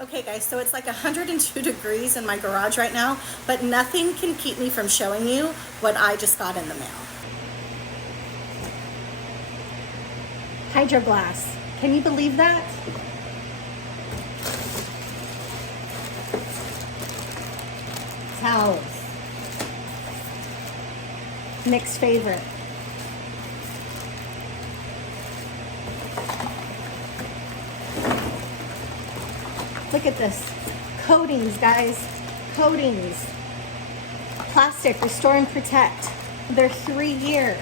Okay guys, so it's like 102 degrees in my garage right now, but nothing can keep me from showing you what I just got in the mail. Hydro glass. Can you believe that? Towels. Nick's favorite. Look at this. Coatings, guys. Coatings. Plastic, restore and protect. They're 3-year.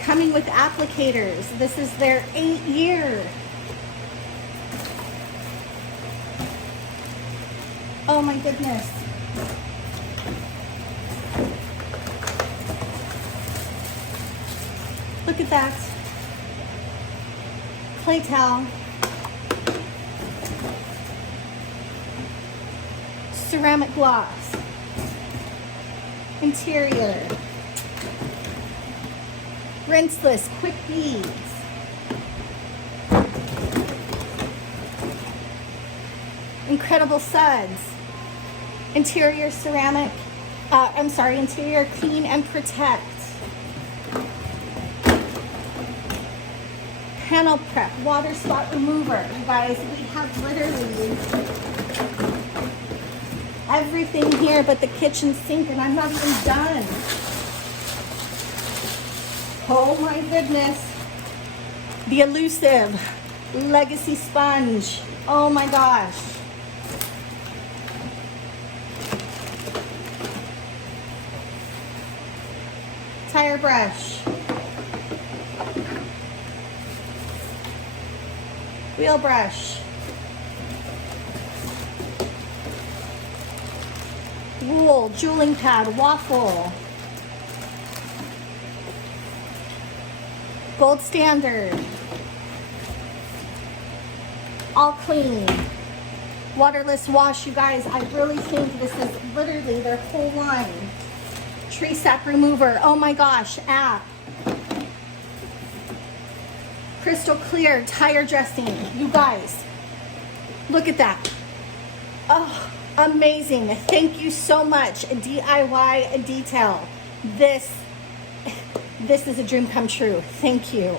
Coming with applicators. This is their 8-year. Oh my goodness. Look at that. Play towel. Ceramic blocks. Interior. Rinseless, quick beads. Incredible suds. Interior ceramic, interior clean and protect. Panel prep, water spot remover. You guys, we have literally everything here but the kitchen sink, and I'm not even done. Oh my goodness. The elusive legacy sponge. Oh my gosh. Tire brush. Wheel brush. Wool, jeweling pad, waffle. Gold standard. All clean. Waterless wash, you guys. I really think this is literally their whole line. Tree sap remover. Oh my gosh, app. Crystal clear tire dressing. You guys, look at that. Oh, amazing. Thank you so much. DIY detail. This is a dream come true. Thank you.